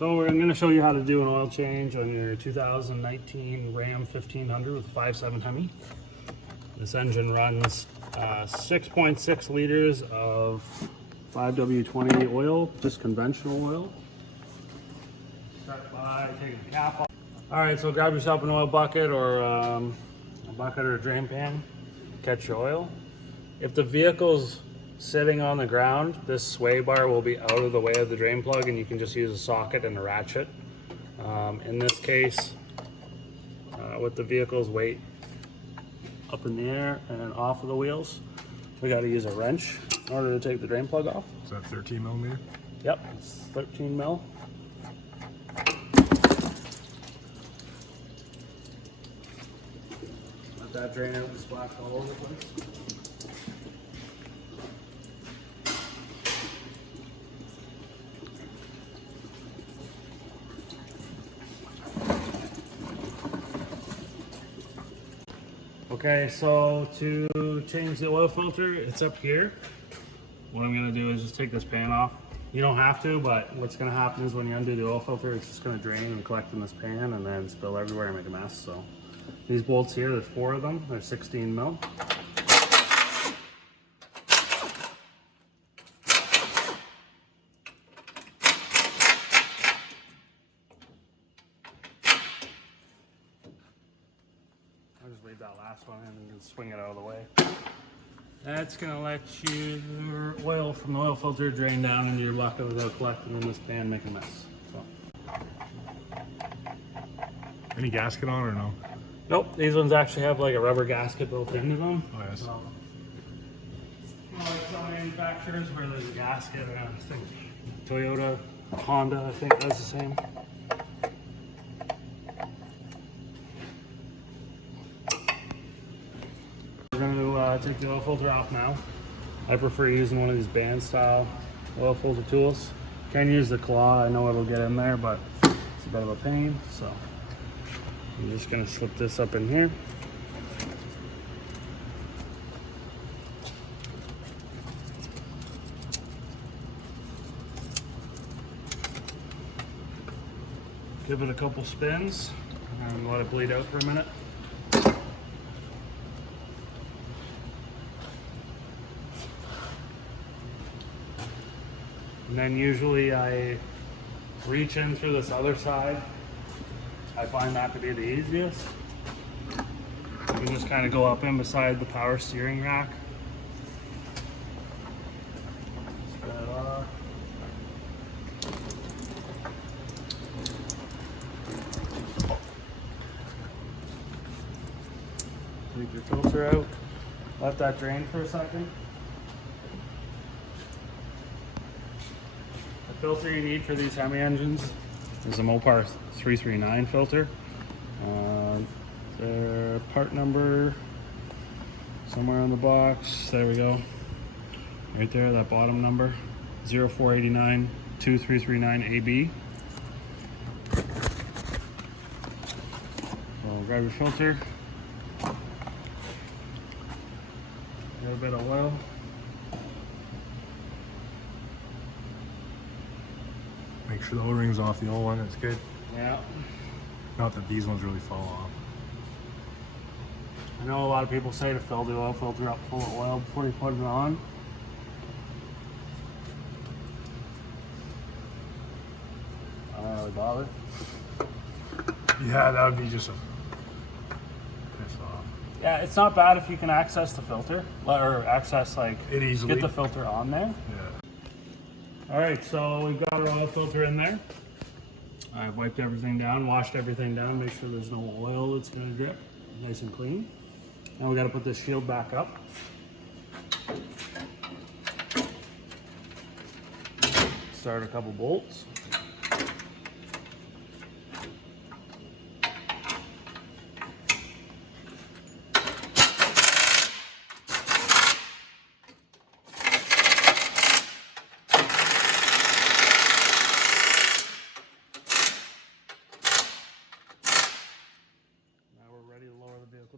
So I'm going to show you how to do an oil change on your 2019 Ram 1500 with 5.7 Hemi. This engine runs 6.6 liters of 5W20 oil, just conventional oil. Start by taking the cap off. Alright, so grab yourself an oil bucket or a bucket or a drain pan, catch your oil. If the vehicle's sitting on the ground, this sway bar will be out of the way of the drain plug and you can just use a socket and a ratchet. In this case, with the vehicle's weight up in the air and off of the wheels, we got to use a wrench in order to take the drain plug off. Is that 13 millimeter? Yep, it's 13 mil. Let that drain out and splash all over the place. Okay, so to change the oil filter, it's up here. What I'm gonna do is just take this pan off. You don't have to, but what's gonna happen is when you undo the oil filter, it's just gonna drain and collect in this pan and then spill everywhere and make a mess. So these bolts here, there's 4 of them. They're 16 mil. I'll just leave that last one in and swing it out of the way. That's gonna let your oil from the oil filter drain down into your bucket without collecting in this pan and make a mess. So. Any gasket on or no? Nope, these ones actually have like a rubber gasket built into them. Oh yes. So, like some manufacturers where there's a gasket, I think Toyota, Honda, I think does the same. We're going to take the oil filter off now. I prefer using one of these band style oil filter tools. You can use the claw, I know it'll get in there, but it's a bit of a pain. So I'm just going to slip this up in here. Give it a couple spins and let it bleed out for a minute. And then usually I reach in through this other side. I find that to be the easiest. You can just kind of go up in beside the power steering rack. Spin it off. Take your filter out. Let that drain for a second. The filter you need for these Hemi engines is a Mopar 339 filter. Their part number somewhere on the box. There we go. Right there, that bottom number, 0489 2339AB. So grab your filter. Get a bit of oil. Make sure the O-ring's off the old one, that's good. Yeah. Not that these ones really fall off. I know a lot of people say to fill the oil filter up full of oil before you put it on. I don't really bother. Yeah, that would be just a piss off. Yeah, it's not bad if you can access the filter, or access like, It easily. get the filter on there. Yeah. All right, so we've got our oil filter in there. I've wiped everything down, washed everything down, make sure there's no oil that's gonna drip, nice and clean. Now we gotta put this shield back up. Start a couple bolts.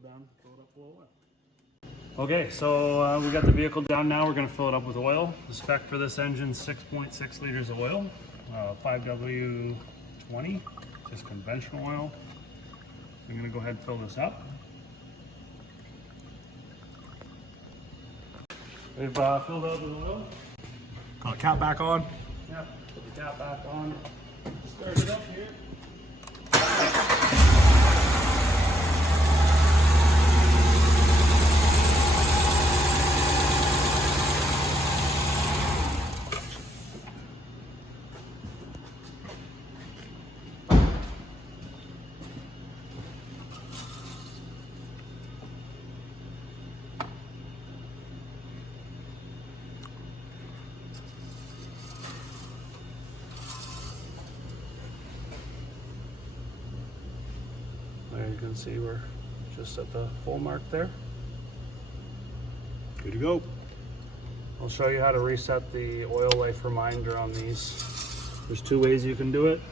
Down, fill it up full of oil. Okay, so we got the vehicle down now. We're going to fill it up with oil. The spec for this engine is 6.6 liters of oil. 5W20, just conventional oil. I'm gonna go ahead and fill this up. We've filled out the oil. Got the cap back on. Yep, put the cap back on. Start it up here. There you can see we're just at the full mark there. Good to go. I'll show you how to reset the oil life reminder on these. There's two ways you can do it.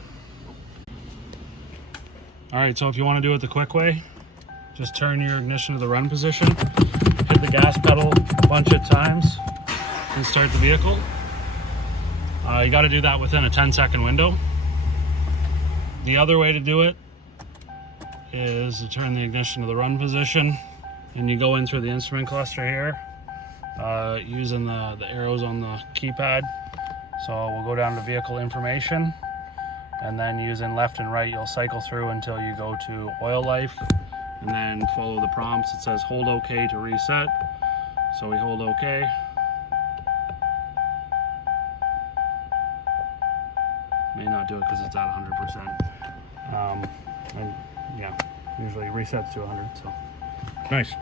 All right, so if you want to do it the quick way, just turn your ignition to the run position, hit the gas pedal a bunch of times, and start the vehicle. You got to do that within a 10-second window. The other way to do it is to turn the ignition to the run position, and you go in through the instrument cluster here, using the arrows on the keypad. So we'll go down to vehicle information, and then using left and right, you'll cycle through until you go to oil life, and then follow the prompts. It says hold OK to reset. So we hold OK. May not do it because it's at 100%. And yeah, usually resets to 100. So Nice.